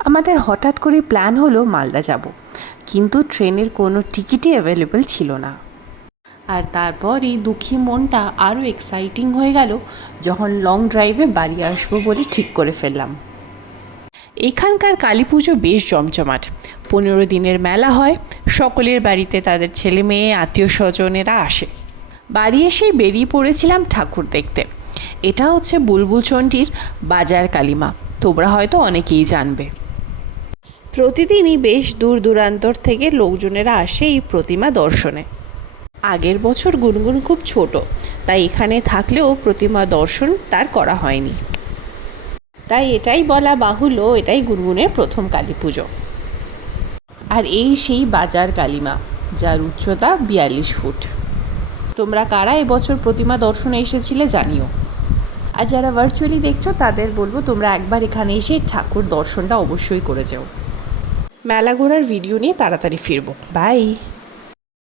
আমাদের হঠাৎ করে প্ল্যান হলো মালদা যাব, কিন্তু ট্রেনের কোনো টিকিটই অ্যাভেলেবল ছিল না। আর তারপর এই দুঃখী মনটা আরও এক্সাইটিং হয়ে গেল যখন লং ড্রাইভে বাড়ি আসবো বলে ঠিক করে ফেললাম। এখানকার কালী পুজো বেশ জমজমাট, 15 দিনের মেলা হয়। সকলের বাড়িতে তাদের ছেলে মেয়ে আত্মীয় স্বজনেরা আসে। বাড়ি এসেই বেরিয়ে পড়েছিলাম ঠাকুর দেখতে। এটা হচ্ছে বুলবুলচণ্ডীর বাজার কালীমা, তোমরা হয়তো অনেকেই জানবে। প্রতিদিনই বেশ দূর দূরান্তর থেকে লোকজনেরা আসে এই প্রতিমা দর্শনে। আগের বছর গুনগুন খুব ছোট, তাই এখানে থাকলেও প্রতিমা দর্শন তার করা হয়নি। তাই এটাই বলা বাহুল্য এটাই গুনগুনের প্রথম কালী পুজো। আর এই সেই বাজার কালীমা, যার উচ্চতা 42 ফুট। তোমরা কারা এবছর প্রতিমা দর্শনে এসেছিলে জানিও। আর যারা ভার্চুয়ালি দেখছো তাদের বলবো তোমরা একবার এখানে এসে ঠাকুর দর্শনটা অবশ্যই করে যাও। মেলা ঘোরার ভিডিও নিয়ে তাড়াতাড়ি ফিরবো। বাই।